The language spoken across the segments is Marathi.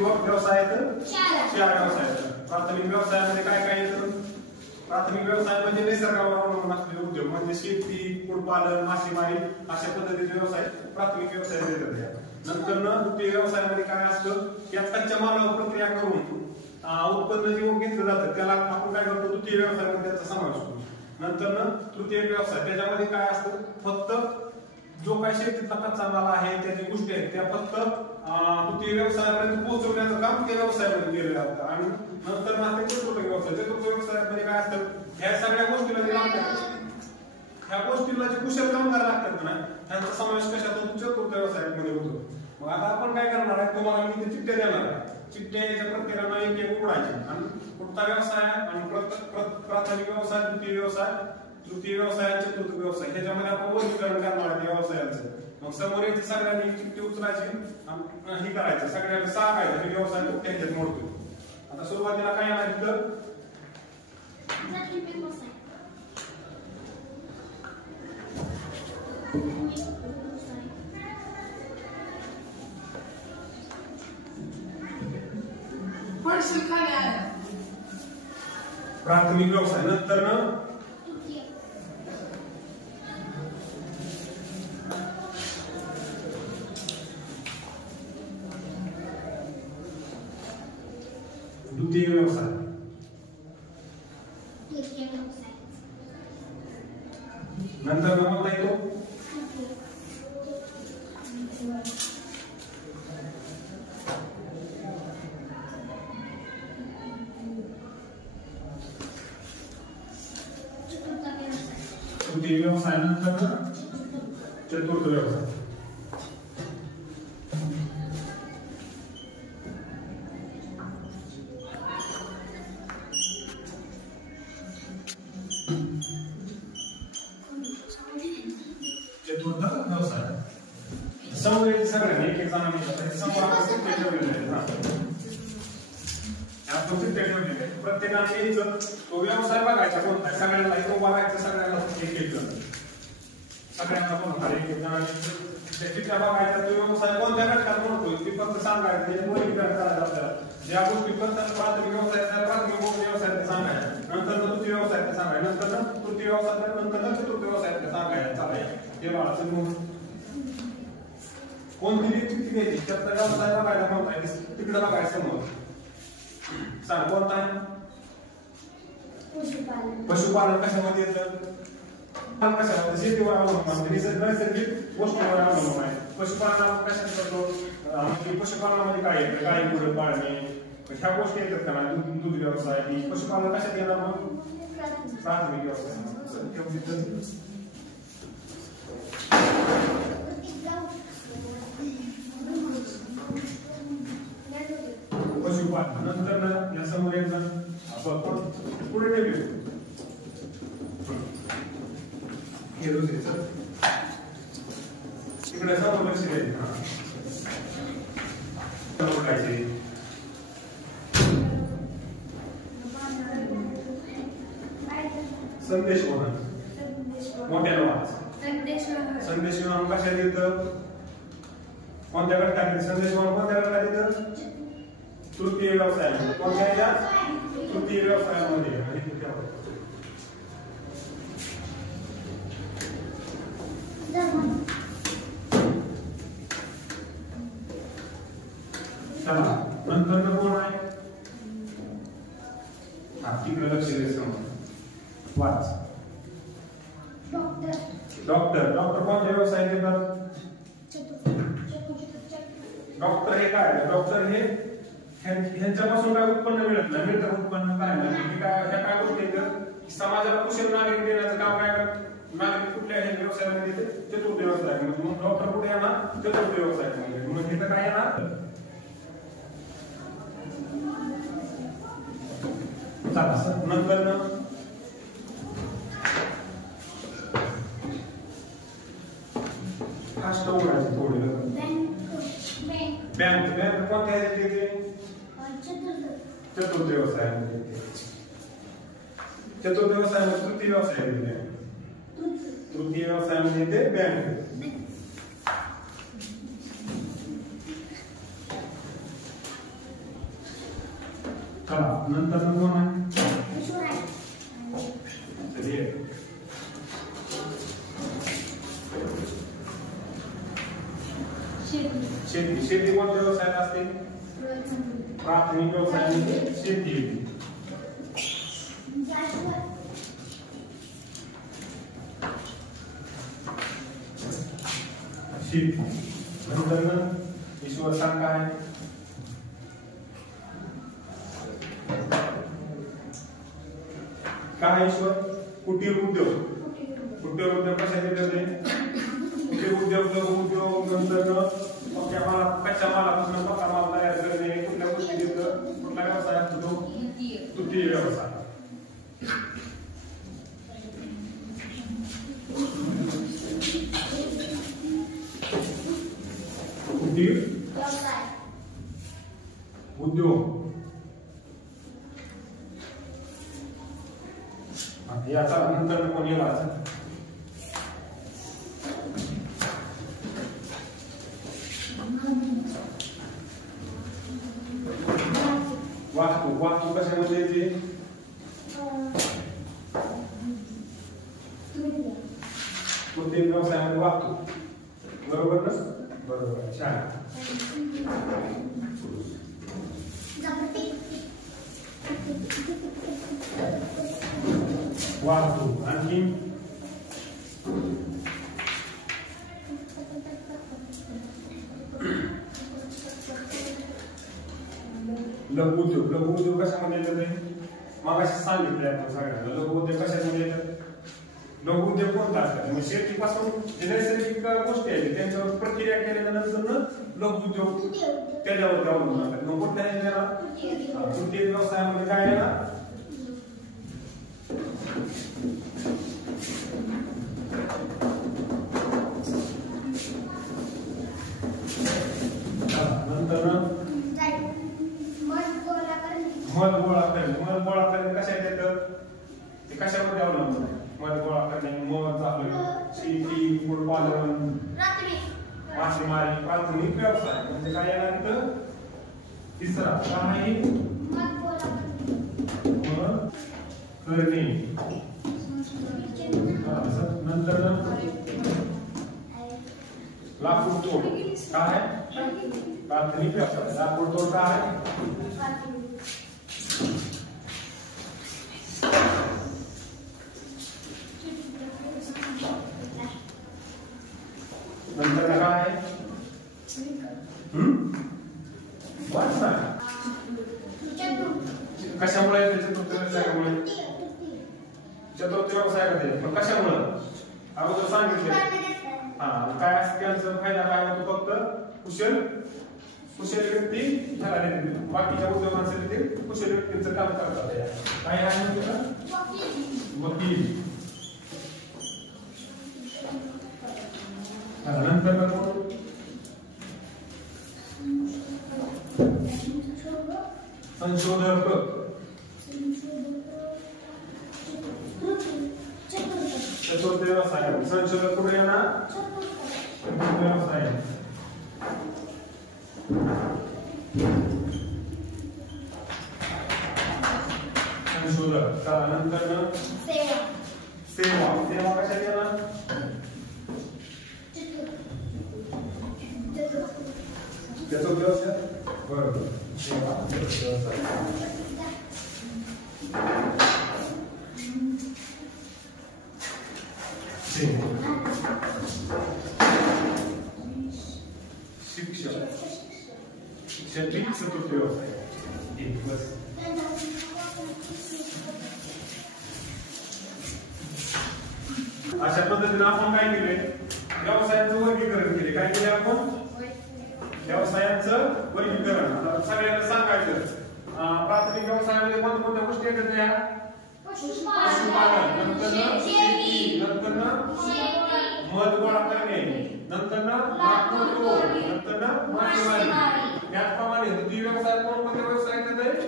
व्यवसाय आहेत 4 व्यवसाय आहेत. प्राथमिक व्यवसायामध्ये काय काय येतं? प्राथमिक व्यवसाय म्हणजे निसर्गावर अवलंबून असलेले उद्योग म्हणजे शेती, कुक्कुटपालन, मासेमारी अशा पद्धतीचे व्यवसाय प्राथमिक व्यवसाय येतात. नंतर द्वितीय व्यवसायामध्ये काय असतं? या कच्च्या मालावर प्रक्रिया करून उत्पन्न जे घेतलं जातं त्याला आपण काय करतो? द्वितीय व्यवसायामध्ये त्याचा समावेश होतो. नंतर तृतीय व्यवसाय त्याच्यामध्ये काय असतं? फक्त जो काही शेतीतला कच्चा माल आहे त्याची गोष्टी आहेत त्या फक्त तृतीय व्यवसायापर्यंत पोहोचवण्याचं काम त्या व्यवसायामध्ये केलं जातं. आणि नंतर ते चतुर्थ व्यवसाय, चतुर्थ व्यवसायामध्ये काय असतं? ह्या सगळ्या गोष्टीला जे लागतात ह्या गोष्टीला जे कुशल कामगार लागतात ना त्यांचा समावेश कशात होतो? चतुर्थ व्यवसायामध्ये होतो. मग आता आपण काय करणार आहे? तुम्हाला मी ते चिठ्ठ्या देणार आहे. चिठ्ठ्या याच्या प्रत्येकाला एक एक उघडायचे आणि पुढचा व्यवसाय आणि प्राथमिक व्यवसाय, द्वितीय व्यवसाय, तृतीय व्यवसाय, चतुर्थ व्यवसाय ह्याच्यामध्ये आपण वर्गीकरण करणार आहे व्यवसायाचं. मग समोर यायचे सगळ्यांनी चिठ्ठी उचलायची आणि हे करायचं, सगळ्यांना सांगायचं हे व्यवसाय त्यांच्यात मोडतो. आता सुरुवातीला काय आहे तिथं? प्राथमिक व्यवसाय. नंतर द्वितीय व्यवसाय. नंतर कोणता येतो? तृतीय व्यवसाय. नंतर चतुर्थ व्यवसाय. चतुर्थ व्यवसाय. समोर सगळ्यांनी एक एक जणांनी समोर आपण चिठ्ठ्या ठेवलेल्या आहेत ना, आपण चिठ्ठ्या ठेवलेल्या आहेत. प्रत्येकाने यायचं तो व्यवसाय बघायचा कोणता आहे, सगळ्यांना तो बघायचा, सगळ्यांना एक एक जण सगळ्यांना कोणता एक एक जणांनी त्या चिठ्ठ्या बघायचा. तो व्यवसाय कोणत्या घटकात मोडतोय ते फक्त सांगायचं, वर्गीकरण करायचं आपल्याला. ज्या गोष्टी करतात प्राथमिक व्यवसाय त्या प्राथमिक व्यवसायात सांगायचं, नंतर तृतीय व्यवसायात सांगायचं, नंतर तृतीय व्यवसायात, नंतर चतुर्थ व्यवसायात सांगायचं. चालायचं हे बाळाचं कोणती चिठ्ठी घ्यायची त्याचा व्यवसाय बघायला कोणता आहे तिकडे बघायचं समोर. सांग कोणता आहे? पशुपालन. कशामध्ये येतं? कशामध्ये? शेतीवर अवलंबून, नैसर्गिक गोष्टीवर अवलंबून आहे. पशुपालन कशात करतो? पशुपालनामध्ये काय येतं? गाई गुरं पाळणे ह्या गोष्टी येतात का ना? दूध व्यवसाय. पशुपालन कशात येणार? मग प्राथमिक व्यवसाय. पशुपालन. नंतर या समोर एक जण पुढे ठेवले हे दुसरीचं इकडे सर्व लक्ष द्यायचं. संदेश वाहन. मोठ्याला वाच. संदेश वाहन कशात येतं? कोणत्या घटकात? संदेश वाहन कोणत्या घटकात येतं? तृतीय व्यवसाय. कोणत्या? तृतीय व्यवसायामध्ये. चला नंतर कोण आहे? तिकडे लक्ष द्यायचं. वाच. डॉक्टर. डॉक्टर कोणत्या व्यवसायात येतात? डॉक्टर हे काय? डॉक्टर हे ह्यांच्यापासून काय उत्पन्न मिळत नाही. मिळतं उत्पन्न काय नाही. काय गोष्टी येतात? समाजाला कुशल नागरिक देण्याचं काम काय करतात? नागरिक कुठल्याही व्यवसायामध्ये येते? चतुर्थ व्यवसायामध्ये. मग डॉक्टर कुठे येणार? चतुर्थ व्यवसायामध्ये. मग इथं काय येणार? नंतर फास्ट उघडायचं थोडं. बँक. बँक कोणत्या येते? चतुर्थ व्यवसायामध्ये. चतुर्थ व्यवसायामध्ये तृतीय व्यवसायामध्ये. तृतीय व्यवसायामध्ये येते बँक. चला नंतर कोण आहे शेती शेती कोणत्या व्यवसायात असते प्राथमिक व्यवसाय शेती शेती नंतर ईश्वर सांग काय काय ईश्वर कुटीर उद्योग कुटीर उद्योग कशाचे करते कुटीर उद्योग लघु उद्योग नंतर पक्क्या माला कच्च्या मालापासून पक्का माल तयार करणे कुठल्या गोष्टी देतं कुठला व्यवसाय असतो तो तृतीय व्यवसाय कुटीर उद्योग याचा नंतर कोणी वाचा वाहतूक वाहतूक कशामध्ये येते कोणत्याही व्यवसायामध्ये वाहतूक बरोबर ना बरोबर छान वाहतूक आणखी लघु उद्योग कशामध्ये येतात मग असे सांगितले आपण सगळ्यांना लघु उद्योग कशामध्ये येतात लघु उद्योग कोणता असतात म्हणजे शेतीपासून जे नैसर्गिक गोष्टी आहेत त्यांच्यावर प्रक्रिया केल्यानंतर लघु उद्योग त्याच्यावर अवलंबून असतात मग कोणत्या तृतीय व्यवसायामध्ये काय आहे ना मध गोळा करणे कशात येतं ते कशामध्ये अवलंबून आहे मध गोळा करणे मध झालं शेती कुक्कुटपालन मासेमारी प्राथमिक व्यवसाय म्हणजे काय येणार इथं तिसरा काय मध करणे नंतर लाकूड तोड काय प्राथमिक व्यवसाय लाकूड तोड काय नंतर काय कशामुळे चतुर्थ व्यवसायामुळे चतुर्थ व्यवसायामध्ये पण कशामुळे अगोदर सांगितले काय असते त्यांचा फायदा काय होतो फक्त कुशल व्यक्ती ह्याला देते बाकीच्या उद्योगांसाठी ते कुशल व्यक्तींचं काम करतात काय आहे वकील नंतर संशोधक चतुर्थ व्यवसाय संशोधक कुठे येणार चतुर्थ व्यवसाय संशोधक त्यानंतर सेवा कशात येणार चतुर्थ व्यवसाय बरोबर सेवा शिक्षण चतुर्थ व्यवसाय अशा पद्धतीने आपण काय केले व्यवसायाचं वर्गीकरण केले काय केले आपण व्यवसायाचं वर्गीकरण सगळ्यांना सांगायचं प्राथमिक व्यवसायामध्ये कोणत्या गोष्टी येतात या पशुपालन नंतर शेती नंतर मध गोळा करणे नंतर लाकूड तोड नंतर मासेमारी त्याचप्रमाणे द्वितीय व्यवसायात कोणत्या व्यवसाय येतात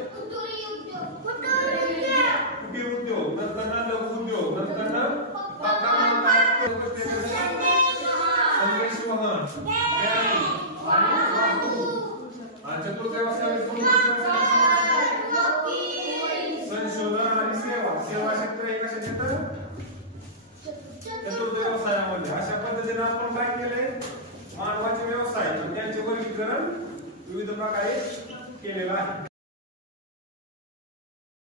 कुटीर उद्योग नंतर लघु उद्योग नंतर चतुर्थ व्यवसाय क्षेत्र हे कशात येतं चतुर्थ व्यवसायामध्ये. अशा पद्धतीने आपण काय केलंय मानवाचे व्यवसाय त्यांचे वर्गीकरण विविध प्रकारे केलेलं आहे.